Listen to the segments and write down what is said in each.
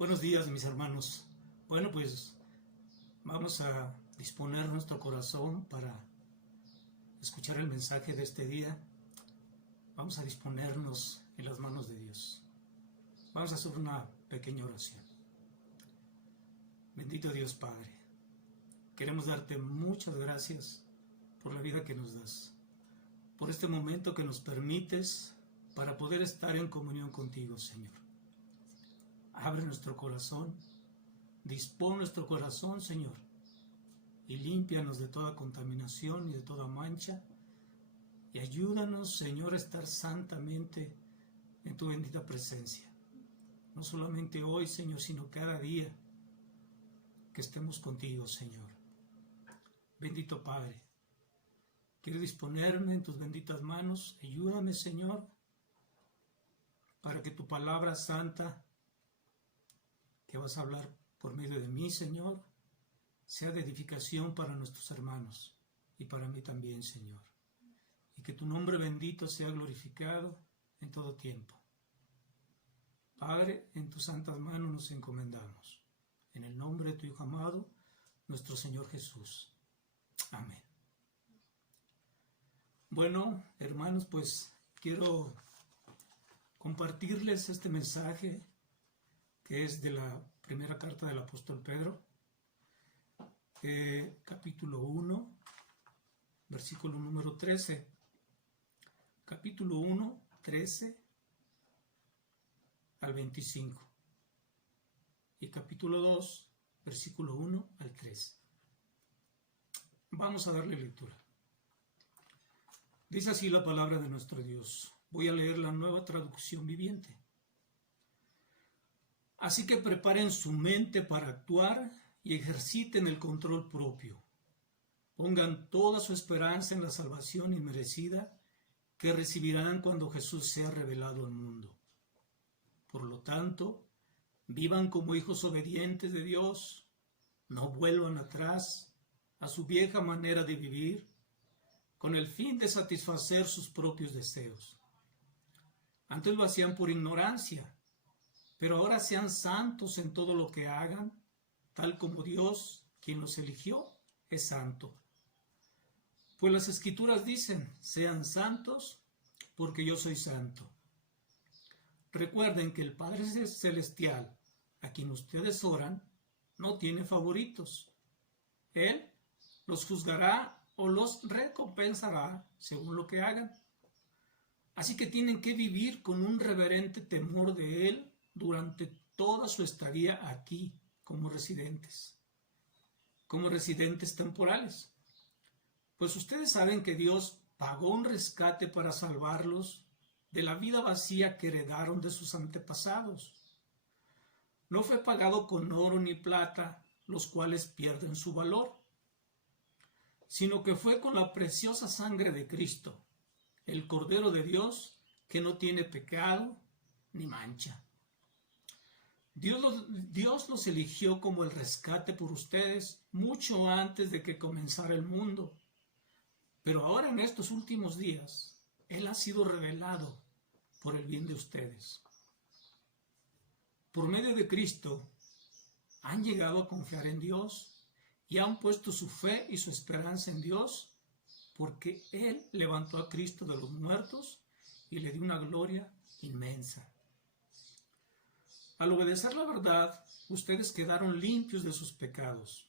Buenos días, mis hermanos. Bueno, pues vamos a disponer nuestro corazón para escuchar el mensaje de este día. Vamos a disponernos en las manos de Dios. Vamos a hacer una pequeña oración. Bendito Dios Padre, queremos darte muchas gracias por la vida que nos das, por este momento que nos permites para poder estar en comunión contigo, Señor. Abre nuestro corazón, dispón nuestro corazón, Señor, y límpianos de toda contaminación y de toda mancha, y ayúdanos, Señor, a estar santamente en tu bendita presencia. No solamente hoy, Señor, sino cada día que estemos contigo, Señor. Bendito Padre, quiero disponerme en tus benditas manos. Ayúdame, Señor, para que tu palabra santa que vas a hablar por medio de mí, Señor, sea de edificación para nuestros hermanos y para mí también, Señor. Y que tu nombre bendito sea glorificado en todo tiempo. Padre, en tus santas manos nos encomendamos. En el nombre de tu Hijo amado, nuestro Señor Jesús. Amén. Bueno, hermanos, pues quiero compartirles este mensaje que es de la primera carta del apóstol Pedro, capítulo 1, versículo número 13. Capítulo 1, 13 al 25. Y capítulo 2, versículo 1 al 3. Vamos a darle lectura. Dice así la palabra de nuestro Dios. Voy a leer la Nueva Traducción Viviente. Así que preparen su mente para actuar y ejerciten el control propio. Pongan toda su esperanza en la salvación inmerecida que recibirán cuando Jesús sea revelado al mundo. Por lo tanto, vivan como hijos obedientes de Dios, no vuelvan atrás a su vieja manera de vivir, con el fin de satisfacer sus propios deseos. Antes lo hacían por ignorancia, pero ahora sean santos en todo lo que hagan, tal como Dios, quien los eligió, es santo. Pues las Escrituras dicen, sean santos, porque yo soy santo. Recuerden que el Padre Celestial, a quien ustedes oran, no tiene favoritos. Él los juzgará o los recompensará según lo que hagan. Así que tienen que vivir con un reverente temor de Él durante toda su estadía aquí como residentes temporales. Pues ustedes saben que Dios pagó un rescate para salvarlos de la vida vacía que heredaron de sus antepasados. No fue pagado con oro ni plata, los cuales pierden su valor, sino que fue con la preciosa sangre de Cristo, el Cordero de Dios, que no tiene pecado ni mancha. Dios los eligió como el rescate por ustedes mucho antes de que comenzara el mundo. Pero ahora en estos últimos días, Él ha sido revelado por el bien de ustedes. Por medio de Cristo, han llegado a confiar en Dios y han puesto su fe y su esperanza en Dios, porque Él levantó a Cristo de los muertos y le dio una gloria inmensa. Al obedecer la verdad, ustedes quedaron limpios de sus pecados.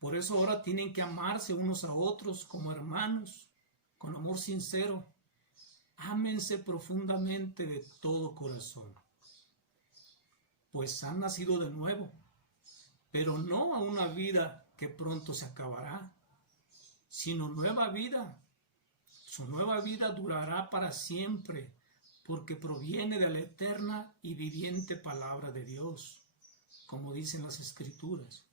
Por eso ahora tienen que amarse unos a otros como hermanos, con amor sincero. Ámense profundamente de todo corazón. Pues han nacido de nuevo, pero no a una vida que pronto se acabará, sino nueva vida. Su nueva vida durará para siempre, porque proviene de la eterna y viviente palabra de Dios, como dicen las Escrituras.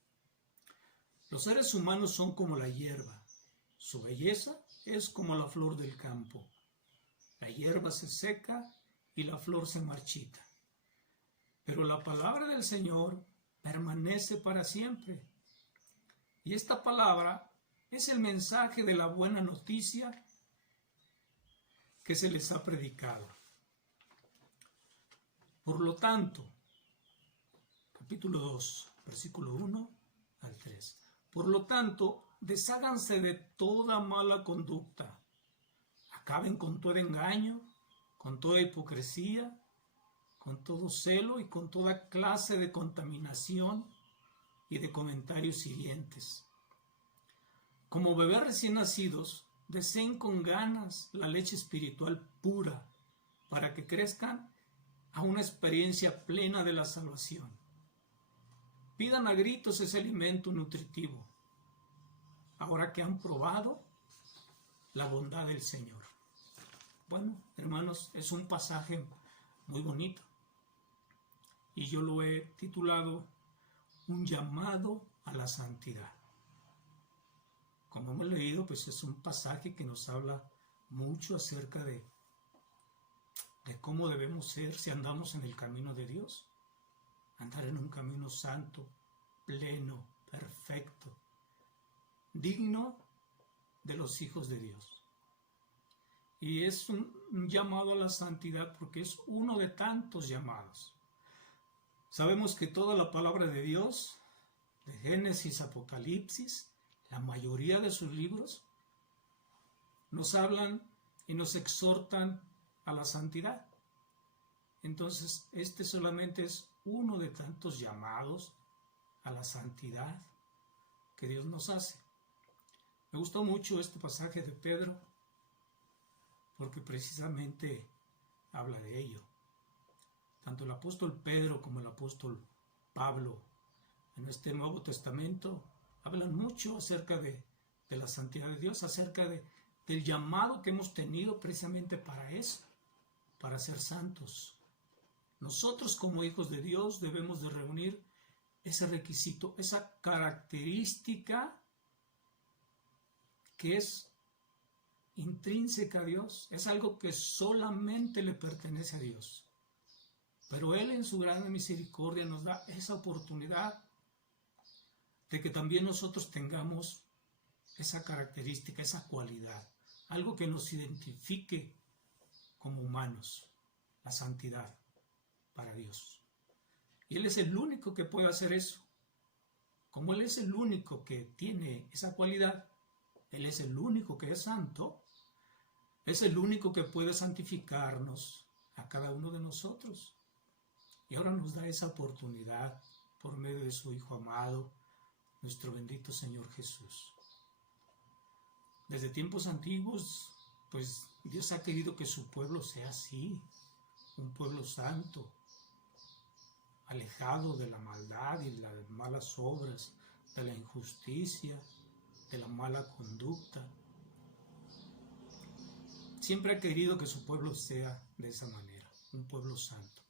Los seres humanos son como la hierba, su belleza es como la flor del campo. La hierba se seca y la flor se marchita, pero la palabra del Señor permanece para siempre. Y esta palabra es el mensaje de la buena noticia que se les ha predicado. Por lo tanto, capítulo 2, versículo 1 al 3. Por lo tanto, desháganse de toda mala conducta. Acaben con todo engaño, con toda hipocresía, con todo celo y con toda clase de contaminación y de comentarios hirientes. Como bebés recién nacidos, deseen con ganas la leche espiritual pura para que crezcan a una experiencia plena de la salvación. Pidan a gritos ese alimento nutritivo, ahora que han probado la bondad del Señor. Bueno, hermanos, es un pasaje muy bonito y yo lo he titulado Un llamado a la santidad. Como hemos leído, pues es un pasaje que nos habla mucho acerca de cómo debemos ser si andamos en el camino de Dios. Andar en un camino santo, pleno, perfecto, digno de los hijos de Dios. Y es un llamado a la santidad porque es uno de tantos llamados. Sabemos que toda la palabra de Dios, de Génesis, Apocalipsis, la mayoría de sus libros, nos hablan y nos exhortan a la santidad. Entonces, este solamente es uno de tantos llamados a la santidad que Dios nos hace. Me gustó mucho este pasaje de Pedro porque precisamente habla de ello. Tanto el apóstol Pedro como el apóstol Pablo en este Nuevo Testamento hablan mucho acerca de la santidad de Dios, acerca del llamado que hemos tenido precisamente para eso, para ser santos. Nosotros como hijos de Dios debemos de reunir ese requisito, esa característica que es intrínseca a Dios, es algo que solamente le pertenece a Dios. Pero Él en su gran misericordia nos da esa oportunidad de que también nosotros tengamos esa característica, esa cualidad, algo que nos identifique como humanos, la santidad para Dios. Y Él es el único que puede hacer eso. Como Él es el único que tiene esa cualidad, Él es el único que es santo, es el único que puede santificarnos a cada uno de nosotros. Y ahora nos da esa oportunidad por medio de su Hijo amado, nuestro bendito Señor Jesús. Desde tiempos antiguos, pues Dios ha querido que su pueblo sea así, un pueblo santo, alejado de la maldad y las malas obras, de la injusticia, de la mala conducta. Siempre ha querido que su pueblo sea de esa manera, un pueblo santo.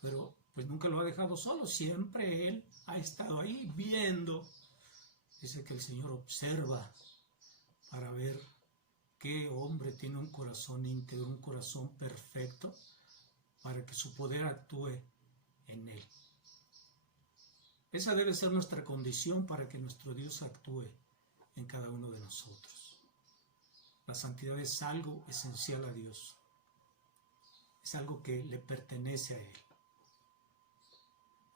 Pero pues nunca lo ha dejado solo, siempre Él ha estado ahí viendo. Dice que el Señor observa para ver qué hombre tiene un corazón íntegro, un corazón perfecto, para que su poder actúe en él. Esa debe ser nuestra condición para que nuestro Dios actúe en cada uno de nosotros. La santidad es algo esencial a Dios. Es algo que le pertenece a Él.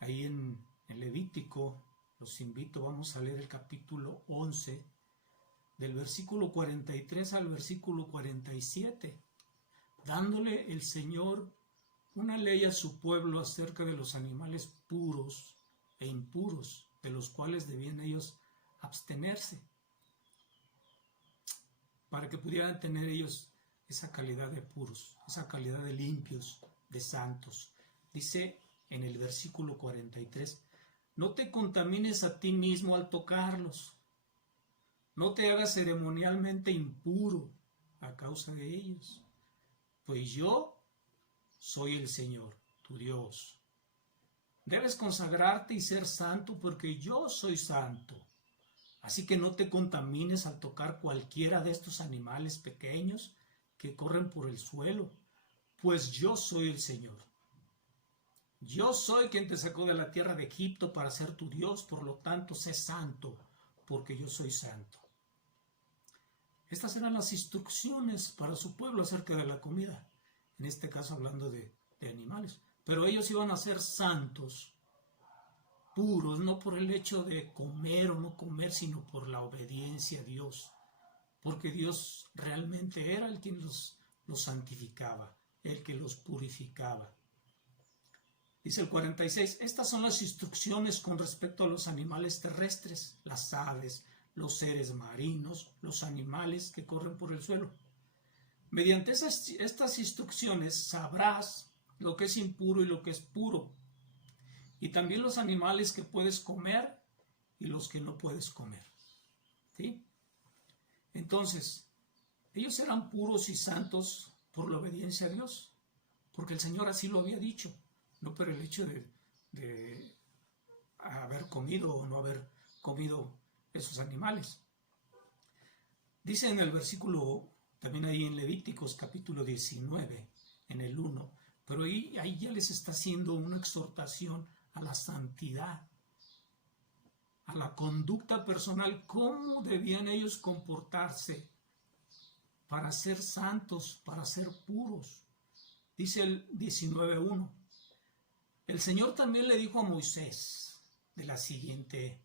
Ahí en Levítico, los invito, vamos a leer el capítulo 11, del versículo 43 al versículo 47, dándole el Señor una ley a su pueblo acerca de los animales puros e impuros, de los cuales debían ellos abstenerse, para que pudieran tener ellos esa calidad de puros, esa calidad de limpios, de santos. Dice en el versículo 43, no te contamines a ti mismo al tocarlos, no te hagas ceremonialmente impuro a causa de ellos, pues yo soy el Señor, tu Dios. Debes consagrarte y ser santo porque yo soy santo. Así que no te contamines al tocar cualquiera de estos animales pequeños que corren por el suelo, pues yo soy el Señor. Yo soy quien te sacó de la tierra de Egipto para ser tu Dios, por lo tanto sé santo, porque yo soy santo. Estas eran las instrucciones para su pueblo acerca de la comida, en este caso hablando de animales. Pero ellos iban a ser santos puros, no por el hecho de comer o no comer, sino por la obediencia a Dios, porque Dios realmente era el quien los santificaba, el que los purificaba. Dice el 46, estas son las instrucciones con respecto a los animales terrestres, las aves, los seres marinos, los animales que corren por el suelo. Mediante estas instrucciones sabrás lo que es impuro y lo que es puro, y también los animales que puedes comer y los que no puedes comer. ¿Sí? Entonces, ellos eran puros y santos por la obediencia a Dios, porque el Señor así lo había dicho, no por el hecho de haber comido o no haber comido esos animales. Dice en el versículo, también ahí en Levíticos capítulo 19, en el 1, pero ahí ya les está haciendo una exhortación a la santidad, a la conducta personal, cómo debían ellos comportarse para ser santos, para ser puros. Dice el 19:1, el Señor también le dijo a Moisés de la siguiente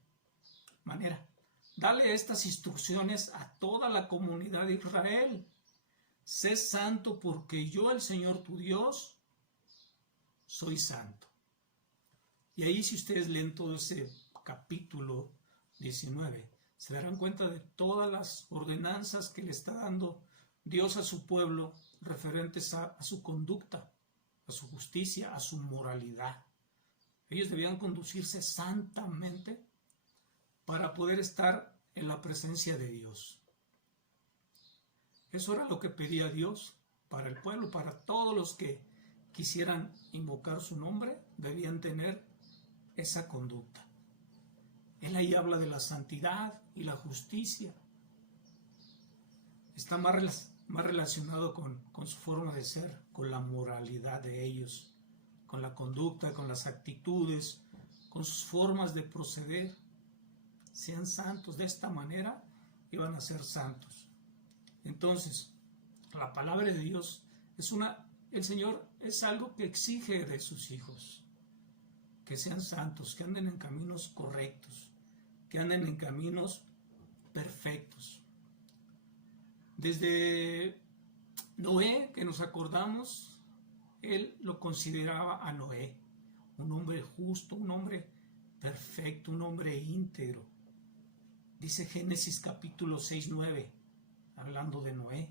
manera, dale estas instrucciones a toda la comunidad de Israel, sé santo porque yo, el Señor tu Dios, soy santo. Y ahí, si ustedes leen todo ese capítulo 19, se darán cuenta de todas las ordenanzas que le está dando Dios a su pueblo referentes a su conducta, a su justicia, a su moralidad. Ellos debían conducirse santamente para poder estar en la presencia de Dios. Eso era lo que pedía Dios para el pueblo, para todos los que quisieran invocar su nombre, debían tener esa conducta. Él ahí habla de la santidad y la justicia. Está más relacionado con su forma de ser, con la moralidad de ellos, con la conducta, con las actitudes, con sus formas de proceder. Sean santos, de esta manera iban a ser santos. Entonces, la palabra de Dios el Señor es algo que exige de sus hijos, que sean santos, que anden en caminos correctos, que anden en caminos perfectos. Desde Noé, que nos acordamos, él lo consideraba a Noé un hombre justo, un hombre perfecto, un hombre íntegro. Dice Génesis capítulo 6:9, hablando de Noé.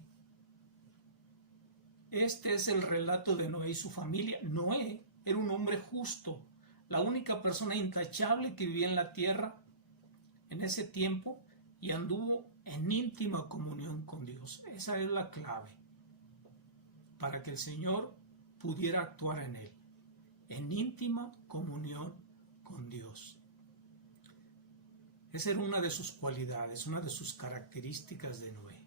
Este es el relato de Noé y su familia. Noé era un hombre justo, la única persona intachable que vivía en la tierra en ese tiempo, y anduvo en íntima comunión con Dios. Esa es la clave para que el Señor pudiera actuar en él, en íntima comunión con Dios. Esa era una de sus cualidades, una de sus características de Noé.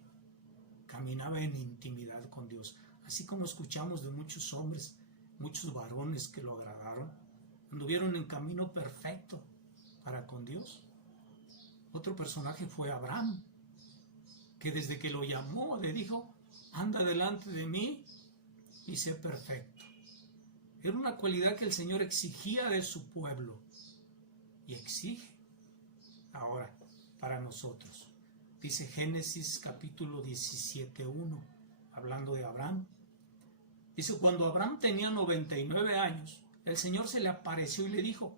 Caminaba en intimidad con Dios, así como escuchamos de muchos hombres, muchos varones que lo agradaron, anduvieron en camino perfecto para con Dios. Otro personaje fue Abraham, que desde que lo llamó le dijo, anda delante de mí y sé perfecto. Era una cualidad que el Señor exigía de su pueblo y exige ahora para nosotros. Dice Génesis capítulo 17:1, hablando de Abraham. Dice, cuando Abraham tenía 99 años, el Señor se le apareció y le dijo,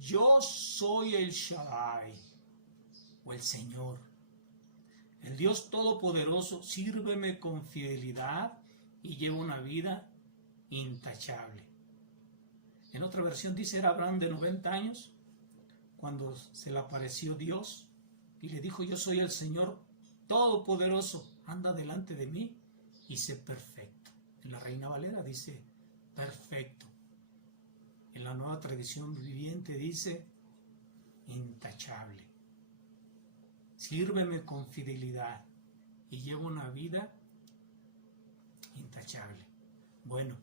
yo soy el Shaddai, o el Señor, el Dios Todopoderoso, sírveme con fidelidad y lleva una vida intachable. En otra versión dice, era Abraham de 90 años, cuando se le apareció Dios y le dijo, yo soy el Señor Todopoderoso, anda delante de mí y sé perfecto. En la Reina Valera dice, perfecto. En la Nueva Tradición Viviente dice, intachable. Sírveme con fidelidad y llevo una vida intachable. Bueno,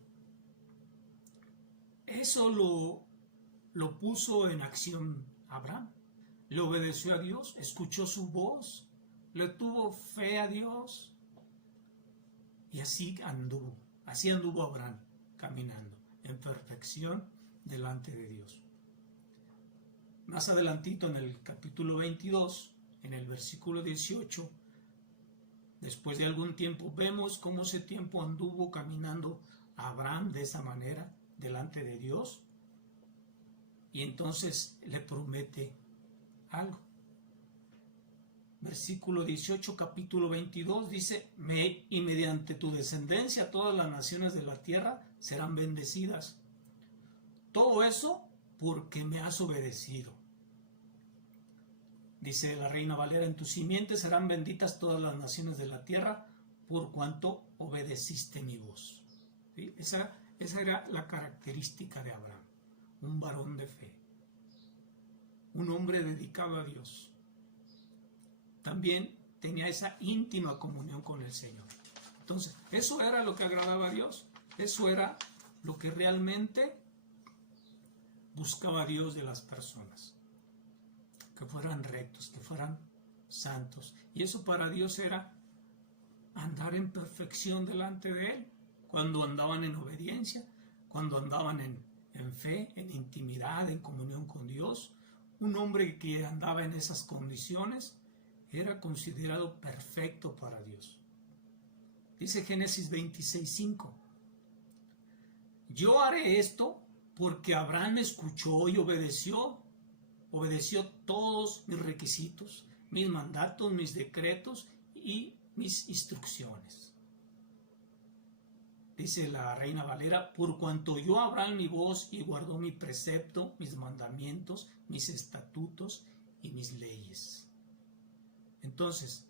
eso lo puso en acción Abraham. Le obedeció a Dios, escuchó su voz, le tuvo fe a Dios y así anduvo Abraham caminando en perfección delante de Dios. Más adelantito en el capítulo 22, en el versículo 18, después de algún tiempo, vemos cómo ese tiempo anduvo caminando Abraham de esa manera delante de Dios, y entonces le promete algo. Versículo 18, capítulo 22, dice, y mediante tu descendencia todas las naciones de la tierra serán bendecidas. Todo eso porque me has obedecido. Dice la Reina Valera, en tu simiente serán benditas todas las naciones de la tierra por cuanto obedeciste mi voz. ¿Sí? Esa era la característica de Abraham, un varón de fe, un hombre dedicado a Dios. También tenía esa íntima comunión con el Señor. Entonces, eso era lo que agradaba a Dios, eso era lo que realmente buscaba a Dios de las personas, que fueran rectos, que fueran santos. Y eso para Dios era andar en perfección delante de Él, cuando andaban en obediencia, cuando andaban en fe, en intimidad, en comunión con Dios. Un hombre que andaba en esas condiciones era considerado perfecto para Dios. Dice Génesis 26:5, yo haré esto porque Abraham me escuchó y obedeció todos mis requisitos, mis mandatos, mis decretos y mis instrucciones. Dice la Reina Valera, por cuanto oyó a Abraham mi voz y guardó mi precepto, mis mandamientos, mis estatutos y mis leyes. Entonces,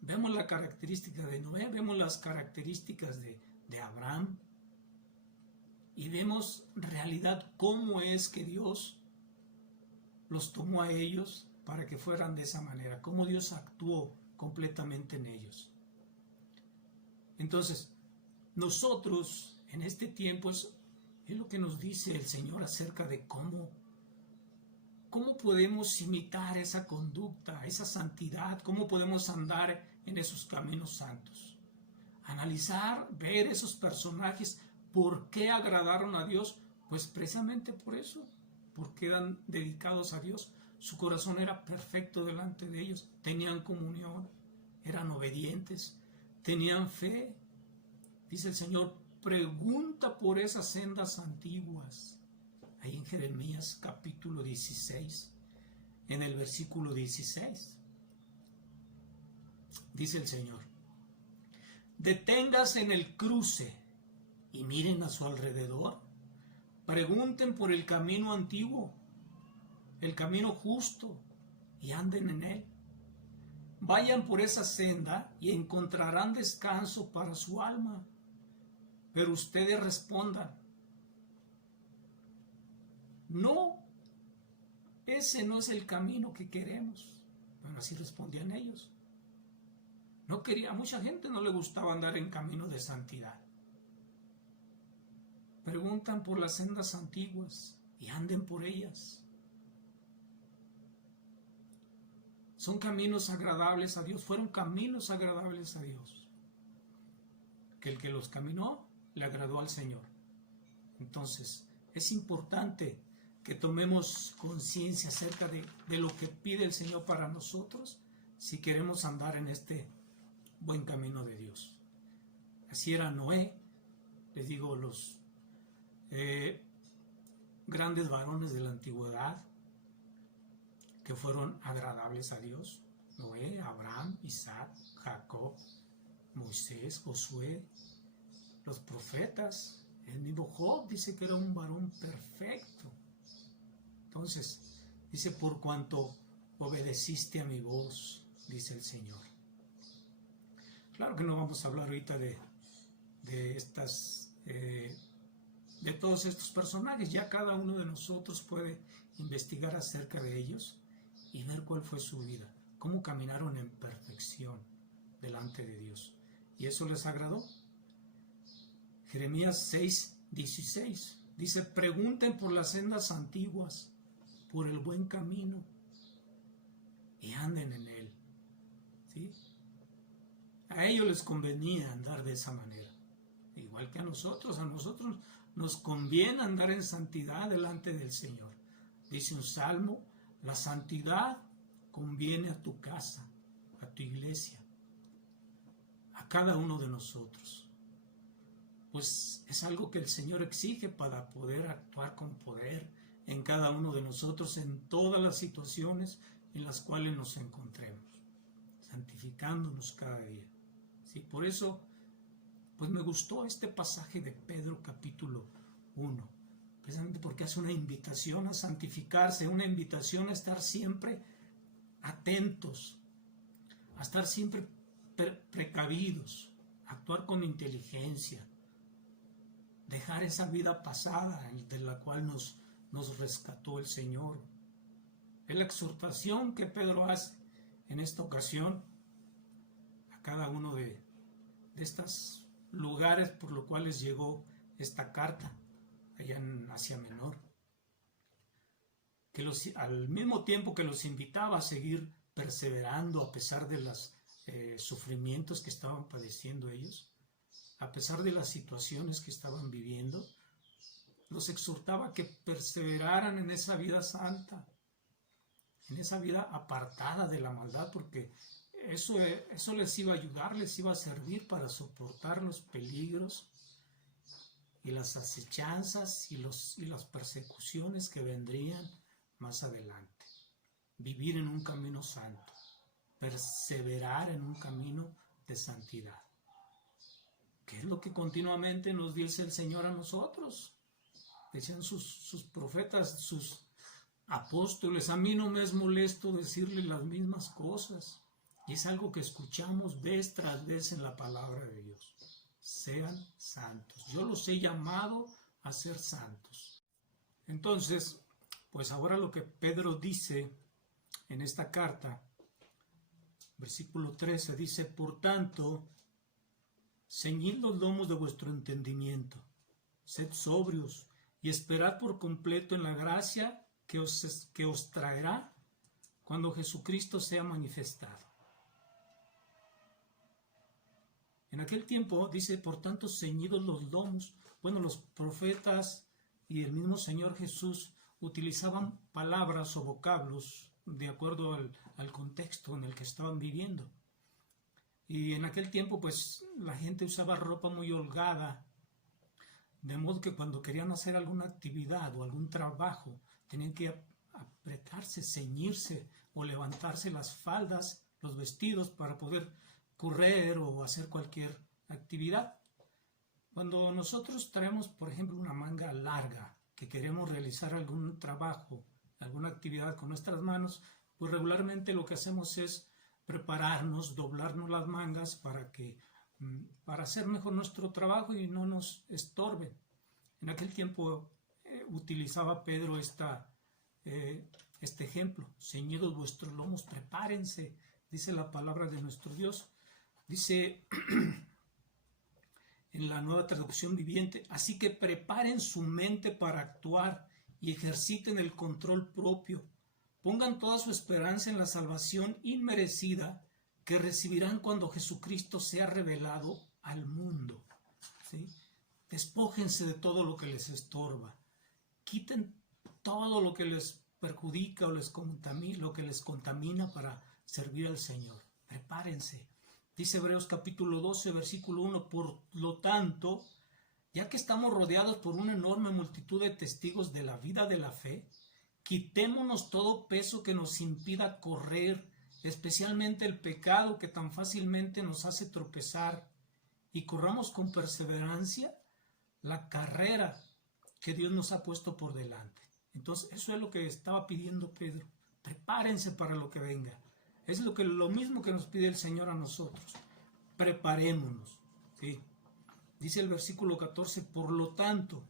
vemos la característica de Noé, vemos las características de Abraham y vemos en realidad cómo es que Dios los tomó a ellos para que fueran de esa manera, cómo Dios actuó completamente en ellos. Entonces, nosotros en este tiempo es lo que nos dice el Señor acerca de cómo podemos imitar esa conducta, esa santidad, cómo podemos andar en esos caminos santos. Analizar, ver esos personajes, ¿por qué agradaron a Dios? Pues precisamente por eso, porque eran dedicados a Dios, su corazón era perfecto delante de ellos, tenían comunión, eran obedientes, tenían fe. Dice el Señor, pregunta por esas sendas antiguas. Ahí en Jeremías capítulo 16, en el versículo 16, dice el Señor, deténgase en el cruce y miren a su alrededor, pregunten por el camino antiguo, el camino justo, y anden en él. Vayan por esa senda y encontrarán descanso para su alma. Pero ustedes respondan, no, ese no es el camino que queremos. Bueno, así respondían ellos. A mucha gente no le gustaba andar en camino de santidad. Preguntan por las sendas antiguas y anden por ellas. Son caminos agradables a Dios, fueron caminos agradables a Dios. Que el que los caminó le agradó al Señor. Entonces, es importante que tomemos conciencia acerca de lo que pide el Señor para nosotros si queremos andar en este buen camino de Dios. Así era Noé, les digo, los grandes varones de la antigüedad que fueron agradables a Dios. Noé, Abraham, Isaac, Jacob, Moisés, Josué, los profetas, el mismo Job dice que era un varón perfecto. Entonces, dice, por cuanto obedeciste a mi voz, dice el Señor. Claro que no vamos a hablar ahorita de todos estos personajes. Ya cada uno de nosotros puede investigar acerca de ellos y ver cuál fue su vida, cómo caminaron en perfección delante de Dios. Y eso les agradó. Jeremías 6:16 dice, pregunten por las sendas antiguas, por el buen camino, y anden en él. ¿Sí? A ellos les convenía andar de esa manera, igual que a nosotros nos conviene andar en santidad delante del Señor, Dice un salmo, la santidad conviene a tu casa, a tu iglesia, a cada uno de nosotros. Pues es algo que el Señor exige para poder actuar con poder en cada uno de nosotros, en todas las situaciones en las cuales nos encontremos, santificándonos cada día. Sí, por eso, pues me gustó este pasaje de Pedro capítulo 1, precisamente porque hace una invitación a santificarse, una invitación a estar siempre atentos, a estar siempre precavidos, a actuar con inteligencia, dejar esa vida pasada de la cual nos rescató el Señor. Es la exhortación que Pedro hace en esta ocasión a cada uno de estos lugares por los cuales llegó esta carta allá en Asia Menor, que al mismo tiempo que los invitaba a seguir perseverando a pesar de los sufrimientos que estaban padeciendo ellos, a pesar de las situaciones que estaban viviendo, los exhortaba a que perseveraran en esa vida santa, en esa vida apartada de la maldad, porque eso les iba a ayudar, les iba a servir para soportar los peligros y las acechanzas y las persecuciones que vendrían más adelante. Vivir en un camino santo, perseverar en un camino de santidad. ¿Qué es lo que continuamente nos dice el Señor a nosotros? Decían sus profetas, sus apóstoles, a mí no me es molesto decirles las mismas cosas. Y es algo que escuchamos vez tras vez en la palabra de Dios. Sean santos. Yo los he llamado a ser santos. Entonces, pues ahora lo que Pedro dice en esta carta, versículo 13, dice, por tanto, ceñid los lomos de vuestro entendimiento, sed sobrios y esperad por completo en la gracia que os traerá cuando Jesucristo sea manifestado. En aquel tiempo, dice, por tanto, ceñidos los lomos. Bueno, los profetas y el mismo Señor Jesús utilizaban palabras o vocablos de acuerdo al contexto en el que estaban viviendo. Y en aquel tiempo, pues, la gente usaba ropa muy holgada, de modo que cuando querían hacer alguna actividad o algún trabajo, tenían que apretarse, ceñirse o levantarse las faldas, los vestidos para poder correr o hacer cualquier actividad. Cuando nosotros traemos, por ejemplo, una manga larga, que queremos realizar algún trabajo, alguna actividad con nuestras manos, pues regularmente lo que hacemos es prepararnos, doblarnos las mangas para hacer mejor nuestro trabajo y no nos estorbe. En aquel tiempo utilizaba Pedro este ejemplo, ceñidos vuestros lomos, prepárense, dice la palabra de nuestro Dios. Dice en la Nueva Traducción Viviente, así que preparen su mente para actuar y ejerciten el control propio. Pongan toda su esperanza en la salvación inmerecida que recibirán cuando Jesucristo sea revelado al mundo. ¿Sí? Despójense de todo lo que les estorba. Quiten todo lo que les perjudica o lo que les contamina para servir al Señor. Prepárense. Dice Hebreos capítulo 12, versículo 1, por lo tanto, ya que estamos rodeados por una enorme multitud de testigos de la vida de la fe, quitémonos todo peso que nos impida correr, especialmente el pecado que tan fácilmente nos hace tropezar, y corramos con perseverancia la carrera que Dios nos ha puesto por delante. Entonces, eso es lo que estaba pidiendo Pedro. Prepárense para lo que venga. Es lo mismo que nos pide el Señor a nosotros. Preparémonos. ¿Sí? Dice el versículo 14, por lo tanto,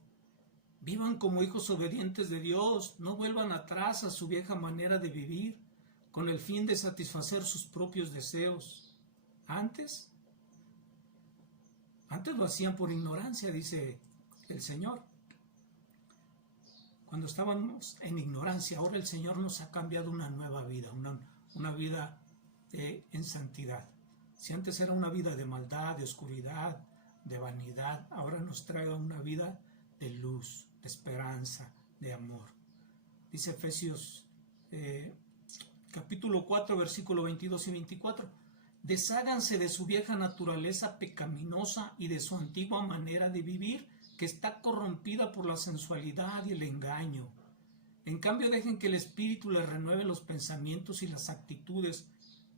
vivan como hijos obedientes de Dios, no vuelvan atrás a su vieja manera de vivir, con el fin de satisfacer sus propios deseos. Antes lo hacían por ignorancia, dice el Señor. Cuando estábamos en ignorancia, ahora el Señor nos ha cambiado una nueva vida, una vida en santidad. Si antes era una vida de maldad, de oscuridad, de vanidad, ahora nos trae una vida de luz, de esperanza, de amor. Dice Efesios capítulo 4, versículo 22 y 24. Desháganse de su vieja naturaleza pecaminosa y de su antigua manera de vivir, que está corrompida por la sensualidad y el engaño. En cambio, dejen que el Espíritu les renueve los pensamientos y las actitudes.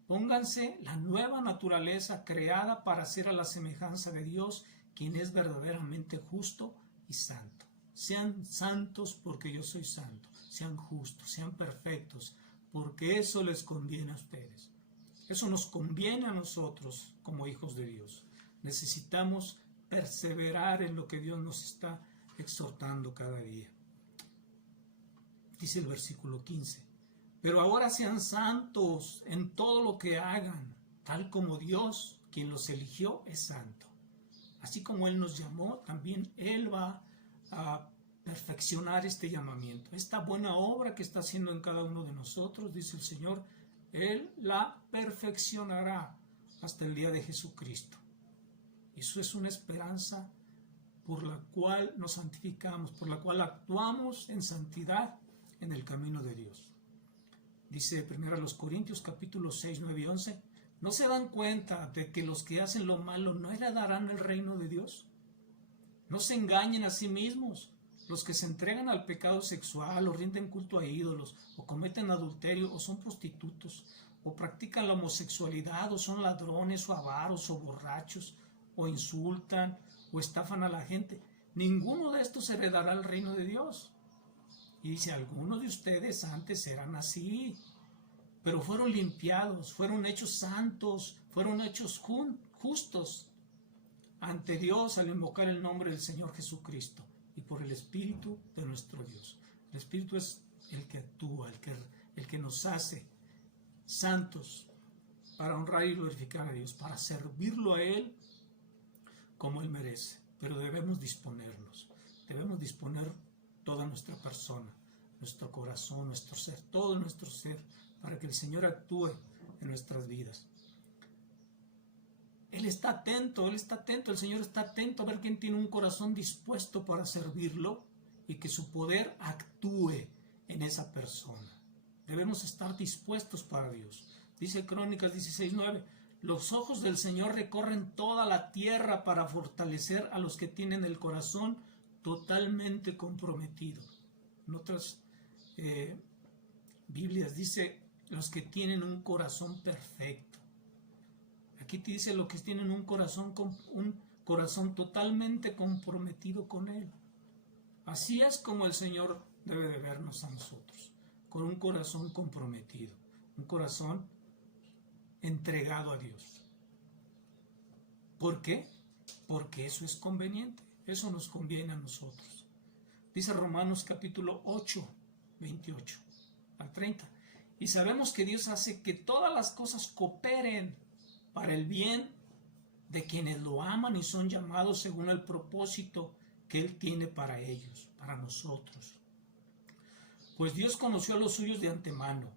Pónganse la nueva naturaleza creada para ser a la semejanza de Dios, quien es verdaderamente justo y santo. Sean santos porque yo soy santo. Sean justos, sean perfectos, porque eso les conviene a ustedes. Eso nos conviene a nosotros como hijos de Dios. Necesitamos perseverar en lo que Dios nos está exhortando cada día. Dice el versículo 15. Pero ahora sean santos en todo lo que hagan, tal como Dios, quien los eligió, es santo. Así como Él nos llamó, también Él va a perfeccionar este llamamiento. Esta buena obra que está haciendo en cada uno de nosotros, dice el Señor, Él la perfeccionará hasta el día de Jesucristo. Eso es una esperanza por la cual nos santificamos, por la cual actuamos en santidad en el camino de Dios. Dice 1 Corintios capítulo 6, 9 y 11, ¿no se dan cuenta de que los que hacen lo malo no heredarán el reino de Dios? No se engañen a sí mismos. Los que se entregan al pecado sexual o rinden culto a ídolos o cometen adulterio o son prostitutos o practican la homosexualidad o son ladrones o avaros o borrachos o insultan o estafan a la gente, ninguno de estos heredará el reino de Dios. Y dice, algunos de ustedes antes eran así, pero fueron limpiados, fueron hechos santos, fueron hechos justos ante Dios al invocar el nombre del Señor Jesucristo y por el Espíritu de nuestro Dios. El Espíritu es el que actúa, el que nos hace santos para honrar y glorificar a Dios, para servirlo a Él como Él merece. Pero debemos disponernos, debemos disponer toda nuestra persona, nuestro corazón, nuestro ser, todo nuestro ser, para que el Señor actúe en nuestras vidas. Él está atento, el Señor está atento a ver quién tiene un corazón dispuesto para servirlo y que su poder actúe en esa persona. Debemos estar dispuestos para Dios. Dice Crónicas 16:9, los ojos del Señor recorren toda la tierra para fortalecer a los que tienen el corazón totalmente comprometido. En otras Biblias dice los que tienen un corazón perfecto. Aquí te dice los que tienen un corazón totalmente comprometido con Él. Así es como el Señor debe de vernos a nosotros, con un corazón comprometido, un corazón entregado a Dios. ¿Por qué? Porque eso es conveniente, eso nos conviene a nosotros. Dice Romanos capítulo 8, 28 al 30. Y sabemos que Dios hace que todas las cosas cooperen para el bien de quienes lo aman y son llamados según el propósito que Él tiene para ellos, para nosotros. Pues Dios conoció a los suyos de antemano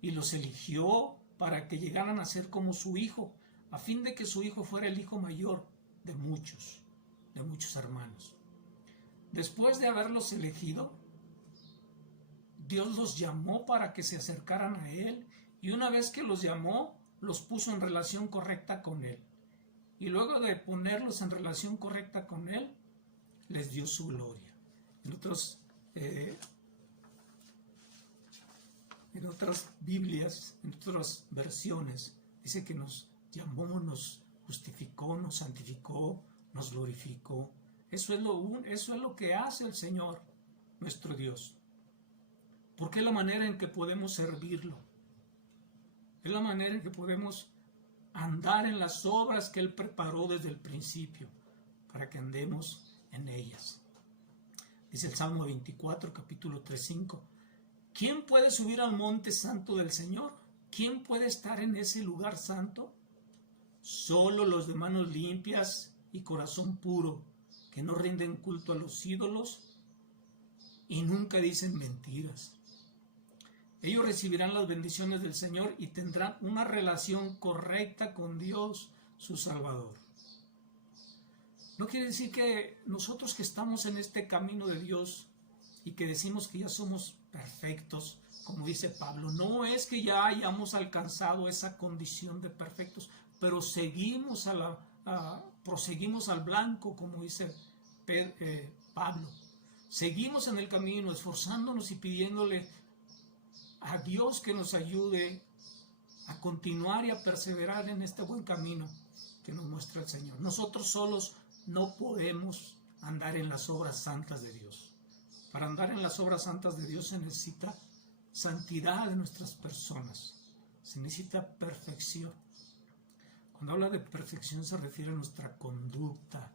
y los eligió para que llegaran a ser como su Hijo, a fin de que su Hijo fuera el hijo mayor de muchos hermanos. Después de haberlos elegido, Dios los llamó para que se acercaran a Él, y una vez que los llamó, los puso en relación correcta con Él. Y luego de ponerlos en relación correcta con Él, les dio su gloria. En otras Biblias, en otras versiones, dice que nos llamó, nos justificó, nos santificó, nos glorificó. Eso es lo que hace el Señor, nuestro Dios. Porque es la manera en que podemos servirlo. Es la manera en que podemos andar en las obras que Él preparó desde el principio, para que andemos en ellas. Dice el Salmo 24, capítulo 3:5. ¿Quién puede subir al monte santo del Señor? ¿Quién puede estar en ese lugar santo? Solo los de manos limpias y corazón puro, que no rinden culto a los ídolos y nunca dicen mentiras. Ellos recibirán las bendiciones del Señor y tendrán una relación correcta con Dios, su Salvador. No quiere decir que nosotros que estamos en este camino de Dios y que decimos que ya somos perfectos, como dice Pablo. No es que ya hayamos alcanzado esa condición de perfectos, pero proseguimos al blanco, como dice Pablo. Seguimos en el camino, esforzándonos y pidiéndole a Dios que nos ayude a continuar y a perseverar en este buen camino que nos muestra el Señor. Nosotros solos no podemos andar en las obras santas de Dios. Para andar en las obras santas de Dios se necesita santidad de nuestras personas, se necesita perfección. Cuando habla de perfección se refiere a nuestra conducta,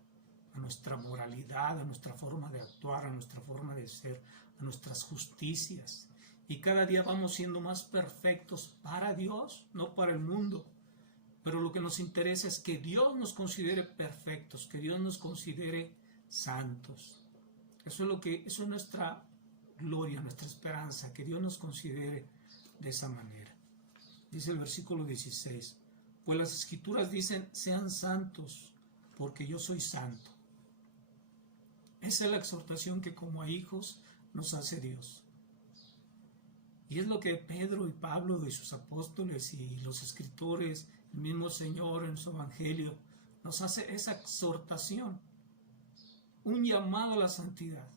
a nuestra moralidad, a nuestra forma de actuar, a nuestra forma de ser, a nuestras justicias. Y cada día vamos siendo más perfectos para Dios, no para el mundo. Pero lo que nos interesa es que Dios nos considere perfectos, que Dios nos considere santos. Eso es nuestra gloria, nuestra esperanza, que Dios nos considere de esa manera. Dice el versículo 16, pues las Escrituras dicen, sean santos, porque yo soy santo. Esa es la exhortación que como a hijos nos hace Dios. Y es lo que Pedro y Pablo y sus apóstoles y los escritores, el mismo Señor en su Evangelio, nos hace esa exhortación, un llamado a la santidad.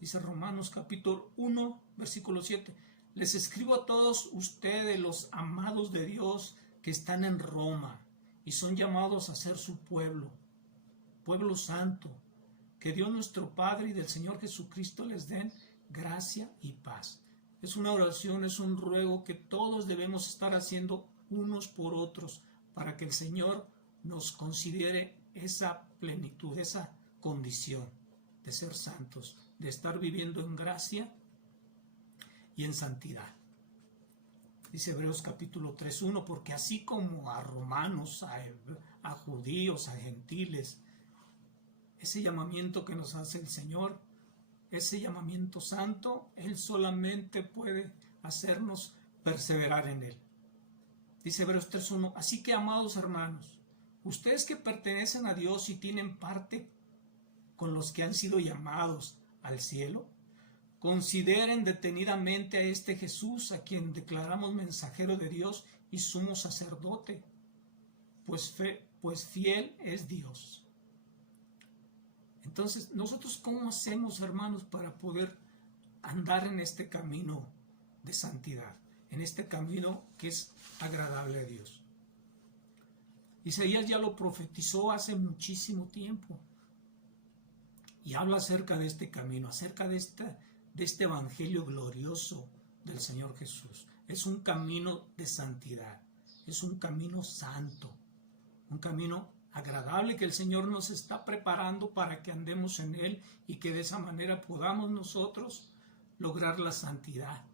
Dice Romanos capítulo 1, versículo 7, les escribo a todos ustedes, los amados de Dios, que están en Roma y son llamados a ser su pueblo, pueblo santo, que Dios nuestro Padre y del Señor Jesucristo les den gracia y paz. Es una oración, es un ruego que todos debemos estar haciendo unos por otros para que el Señor nos considere esa plenitud, esa condición de ser santos, de estar viviendo en gracia y en santidad. Dice Hebreos capítulo 3:1, porque así como a romanos, a judíos, a gentiles, ese llamamiento que nos hace el Señor, ese llamamiento santo, Él solamente puede hacernos perseverar en Él. Dice Hebreos 3:1, así que amados hermanos, ustedes que pertenecen a Dios y tienen parte con los que han sido llamados al cielo, consideren detenidamente a este Jesús, a quien declaramos mensajero de Dios y sumo sacerdote, pues fiel es Dios. Entonces, ¿nosotros cómo hacemos, hermanos, para poder andar en este camino de santidad, en este camino que es agradable a Dios? Isaías ya lo profetizó hace muchísimo tiempo y habla acerca de este camino, acerca de este evangelio glorioso del Señor Jesús. Es un camino de santidad, es un camino santo, un camino agradable que el Señor nos está preparando para que andemos en Él y que de esa manera podamos nosotros lograr la santidad,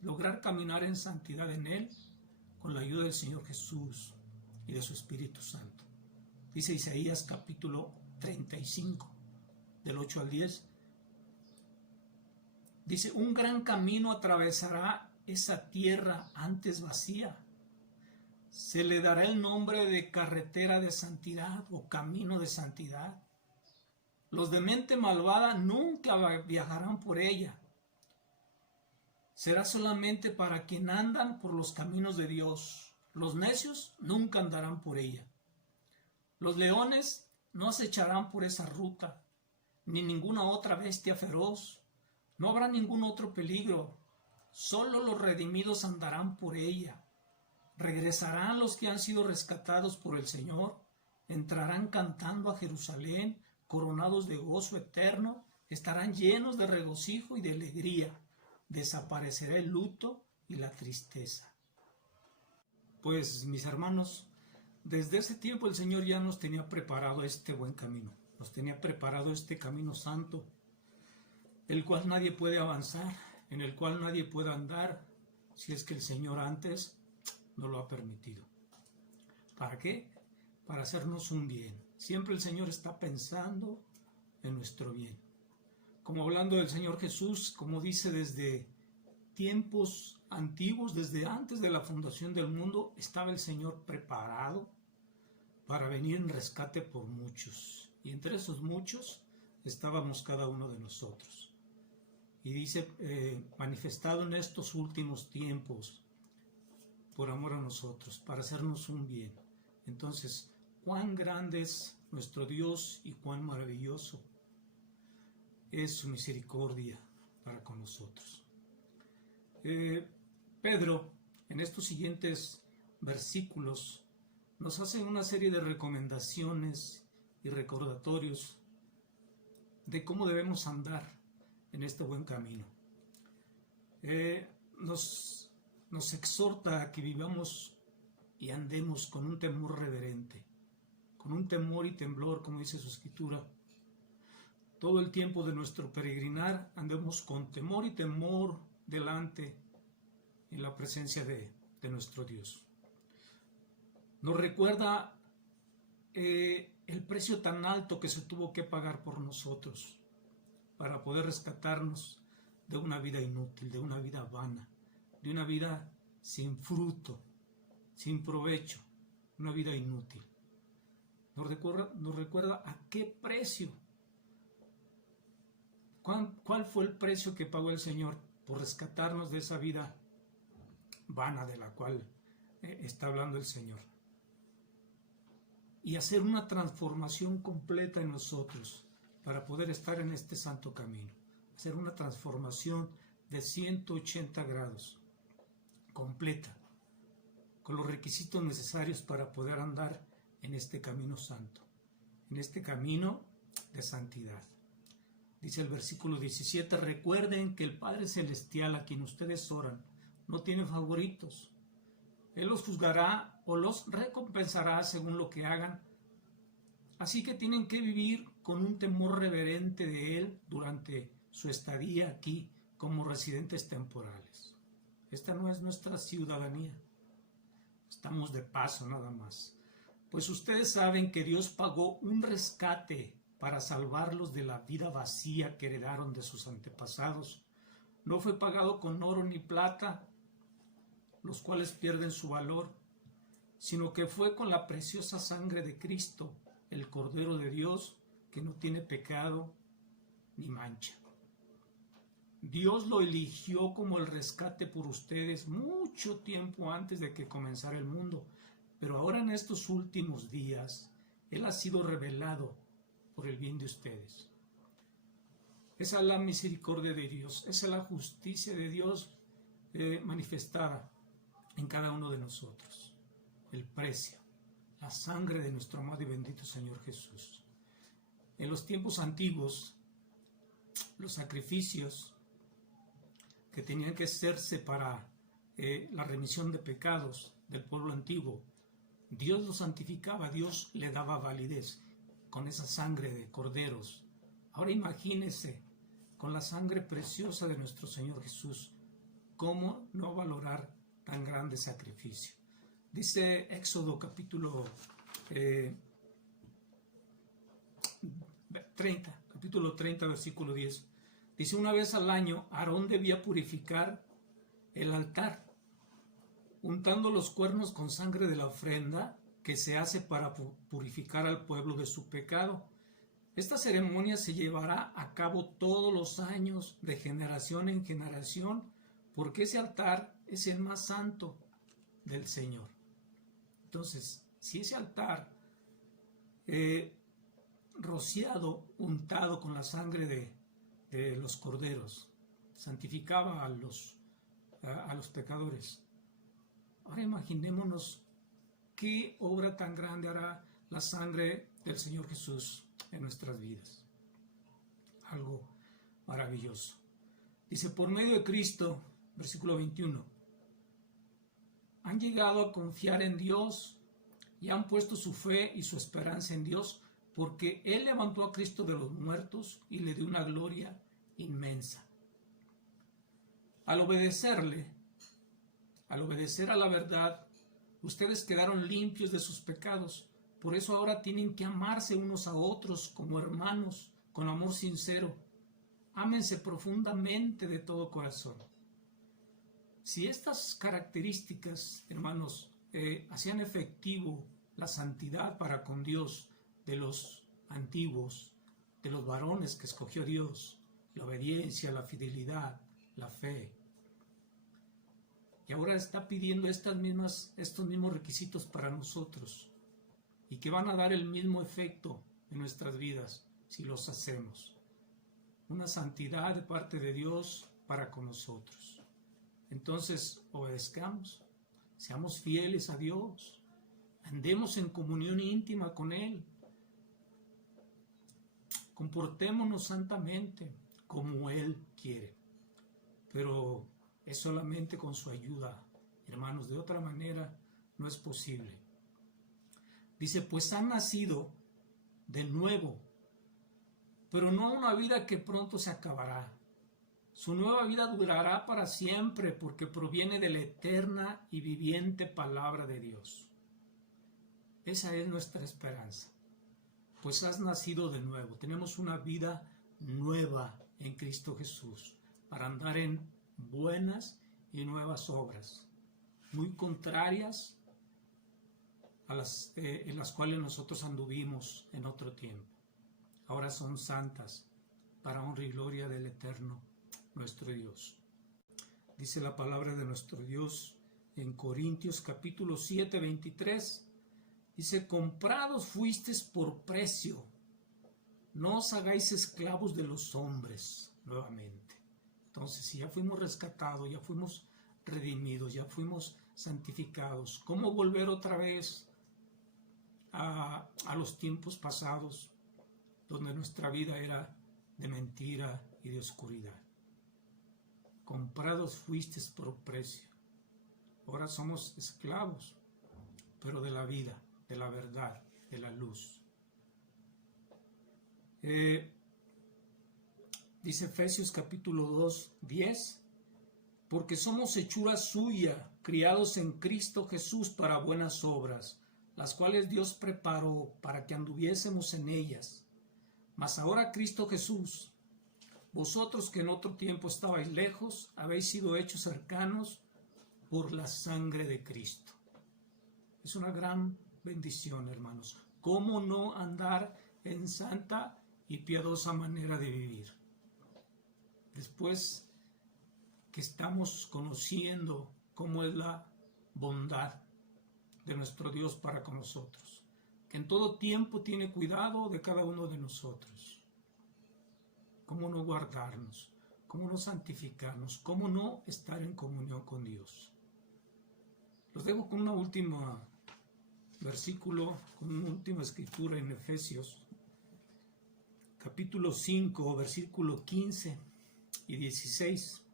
lograr caminar en santidad en Él con la ayuda del Señor Jesús y de su Espíritu Santo. Dice Isaías capítulo 35, del 8 al 10. Dice, un gran camino atravesará esa tierra antes vacía. Se le dará el nombre de carretera de santidad o camino de santidad. Los de mente malvada nunca viajarán por ella. Será solamente para quien andan por los caminos de Dios. Los necios nunca andarán por ella. Los leones no acecharán por esa ruta, ni ninguna otra bestia feroz. No habrá ningún otro peligro. Solo los redimidos andarán por ella. Regresarán los que han sido rescatados por el Señor, entrarán cantando a Jerusalén, coronados de gozo eterno, estarán llenos de regocijo y de alegría, desaparecerá el luto y la tristeza. Pues, mis hermanos, desde ese tiempo el Señor ya nos tenía preparado este buen camino, nos tenía preparado este camino santo, el cual nadie puede avanzar, en el cual nadie puede andar, si es que el Señor antes no lo ha permitido. ¿Para qué? Para hacernos un bien. Siempre el Señor está pensando en nuestro bien. Como hablando del Señor Jesús, como dice desde tiempos antiguos, desde antes de la fundación del mundo, estaba el Señor preparado para venir en rescate por muchos. Y entre esos muchos estábamos cada uno de nosotros. Y dice, manifestado en estos últimos tiempos, por amor a nosotros, para hacernos un bien. Entonces, cuán grande es nuestro Dios y cuán maravilloso es su misericordia para con nosotros. Pedro, en estos siguientes versículos, nos hace una serie de recomendaciones y recordatorios de cómo debemos andar en este buen camino. Nos exhorta a que vivamos y andemos con un temor reverente, con un temor y temblor, como dice su escritura. Todo el tiempo de nuestro peregrinar andemos con temor y temor delante en la presencia de nuestro Dios. Nos recuerda el precio tan alto que se tuvo que pagar por nosotros para poder rescatarnos de una vida inútil, de una vida vana, de una vida sin fruto, sin provecho, una vida inútil. Nos recuerda a qué precio, cuál fue el precio que pagó el Señor por rescatarnos de esa vida vana de la cual está hablando el Señor, y hacer una transformación completa en nosotros para poder estar en este santo camino, hacer una transformación de 180 grados, completa, con los requisitos necesarios para poder andar en este camino santo, en este camino de santidad. Dice el versículo 17, recuerden que el Padre Celestial a quien ustedes oran no tiene favoritos. Él los juzgará o los recompensará según lo que hagan. Así que tienen que vivir con un temor reverente de Él durante su estadía aquí como residentes temporales. Esta no es nuestra ciudadanía. Estamos de paso nada más. Pues ustedes saben que Dios pagó un rescate para salvarlos de la vida vacía que heredaron de sus antepasados. No fue pagado con oro ni plata, los cuales pierden su valor, sino que fue con la preciosa sangre de Cristo, el Cordero de Dios, que no tiene pecado ni mancha. Dios lo eligió como el rescate por ustedes mucho tiempo antes de que comenzara el mundo, pero ahora en estos últimos días, Él ha sido revelado por el bien de ustedes. Esa es la misericordia de Dios, esa es la justicia de Dios manifestada en cada uno de nosotros. El precio, la sangre de nuestro amado y bendito Señor Jesús. En los tiempos antiguos, los sacrificios que tenían que hacerse para la remisión de pecados del pueblo antiguo, Dios los santificaba, Dios le daba validez con esa sangre de corderos. Ahora imagínense, con la sangre preciosa de nuestro Señor Jesús, ¿cómo no valorar tan grande sacrificio? Dice Éxodo capítulo 30, versículo 10. Dice, una vez al año, Aarón debía purificar el altar, untando los cuernos con sangre de la ofrenda que se hace para purificar al pueblo de su pecado. Esta ceremonia se llevará a cabo todos los años, de generación en generación, porque ese altar es el más santo del Señor. Entonces, si ese altar rociado, untado con la sangre de los corderos, santificaba a los pecadores, ahora imaginémonos qué obra tan grande hará la sangre del Señor Jesús en nuestras vidas. Algo maravilloso. Dice, por medio de Cristo, versículo 21, han llegado a confiar en Dios y han puesto su fe y su esperanza en Dios, porque Él levantó a Cristo de los muertos y le dio una gloria inmensa. Al obedecer a la verdad, ustedes quedaron limpios de sus pecados. Por eso ahora tienen que amarse unos a otros como hermanos, con amor sincero. Ámense profundamente de todo corazón. Si estas características, hermanos, hacían efectivo la santidad para con Dios de los antiguos, de los varones que escogió Dios, la obediencia, la fidelidad, la fe. Y ahora está pidiendo estos mismos requisitos para nosotros y que van a dar el mismo efecto en nuestras vidas si los hacemos. Una santidad de parte de Dios para con nosotros. Entonces, obedezcamos, seamos fieles a Dios, andemos en comunión íntima con Él, comportémonos santamente como Él quiere, pero es solamente con su ayuda, hermanos, de otra manera no es posible. Dice, pues han nacido de nuevo, pero no una vida que pronto se acabará. Su nueva vida durará para siempre porque proviene de la eterna y viviente palabra de Dios. Esa es nuestra esperanza. Pues has nacido de nuevo. Tenemos una vida nueva en Cristo Jesús para andar en buenas y nuevas obras, muy contrarias a en las cuales nosotros anduvimos en otro tiempo. Ahora son santas para honra y gloria del eterno nuestro Dios. Dice la palabra de nuestro Dios en Corintios capítulo 7, 23. Dice, comprados fuisteis por precio, no os hagáis esclavos de los hombres nuevamente. Entonces, si ya fuimos rescatados, ya fuimos redimidos, ya fuimos santificados, ¿cómo volver otra vez a los tiempos pasados donde nuestra vida era de mentira y de oscuridad? Comprados fuisteis por precio. Ahora somos esclavos, pero de la vida, de la verdad, de la luz. Dice Efesios capítulo 2, 10, porque somos hechura suya, criados en Cristo Jesús para buenas obras, las cuales Dios preparó para que anduviésemos en ellas. Mas ahora Cristo Jesús, vosotros que en otro tiempo estabais lejos, habéis sido hechos cercanos por la sangre de Cristo. Es una gran bendición, hermanos. ¿Cómo no andar en santa y piadosa manera de vivir? Después que estamos conociendo cómo es la bondad de nuestro Dios para con nosotros, que en todo tiempo tiene cuidado de cada uno de nosotros. ¿Cómo no guardarnos? ¿Cómo no santificarnos? ¿Cómo no estar en comunión con Dios? Los dejo con una última versículo, con una última escritura en Efesios, capítulo 5, versículo 15 y 16.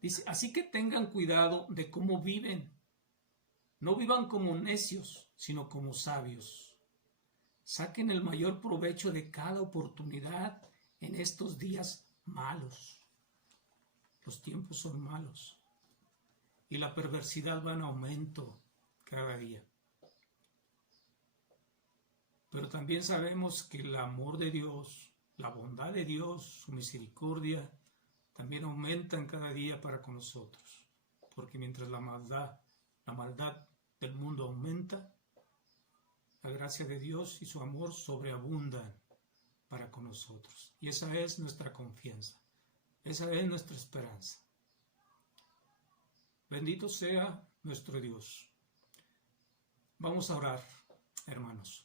Dice, así que tengan cuidado de cómo viven. No vivan como necios, sino como sabios. Saquen el mayor provecho de cada oportunidad en estos días malos. Los tiempos son malos y la perversidad va en aumento cada día. Pero también sabemos que el amor de Dios, la bondad de Dios, su misericordia, también aumentan cada día para con nosotros. Porque mientras la maldad del mundo aumenta, la gracia de Dios y su amor sobreabundan para con nosotros. Y esa es nuestra confianza, esa es nuestra esperanza. Bendito sea nuestro Dios. Vamos a orar, hermanos.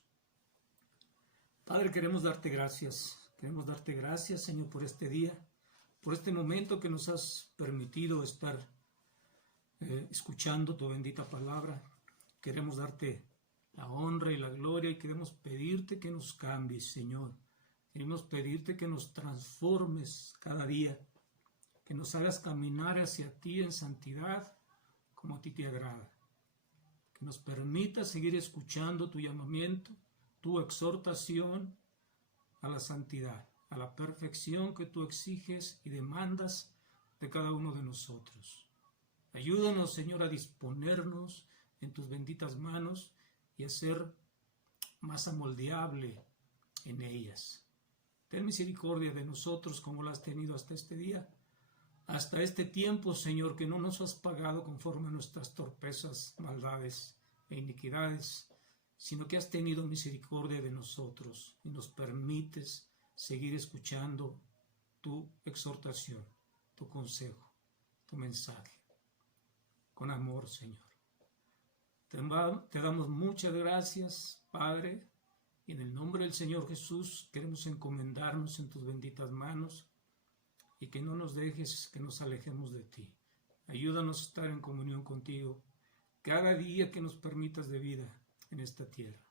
Padre, queremos darte gracias, Señor, por este día, por este momento que nos has permitido estar escuchando tu bendita palabra. Queremos darte la honra y la gloria y queremos pedirte que nos cambies, Señor. Queremos pedirte que nos transformes cada día, que nos hagas caminar hacia ti en santidad como a ti te agrada. Que nos permitas seguir escuchando tu llamamiento, tu exhortación a la santidad, a la perfección que tú exiges y demandas de cada uno de nosotros. Ayúdanos, Señor, a disponernos en tus benditas manos y a ser más amoldeable en ellas. Ten misericordia de nosotros como la has tenido hasta este día, hasta este tiempo, Señor, que no nos has pagado conforme a nuestras torpezas, maldades e iniquidades, sino que has tenido misericordia de nosotros y nos permites seguir escuchando tu exhortación, tu consejo, tu mensaje. Con amor, Señor. Te damos muchas gracias, Padre, y en el nombre del Señor Jesús queremos encomendarnos en tus benditas manos y que no nos dejes que nos alejemos de ti. Ayúdanos a estar en comunión contigo cada día que nos permitas de vida en esta tierra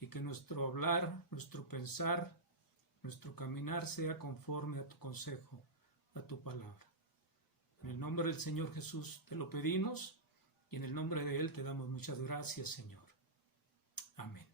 y que nuestro hablar, nuestro pensar, nuestro caminar sea conforme a tu consejo, a tu palabra. En el nombre del Señor Jesús te lo pedimos y en el nombre de Él te damos muchas gracias, Señor. Amén.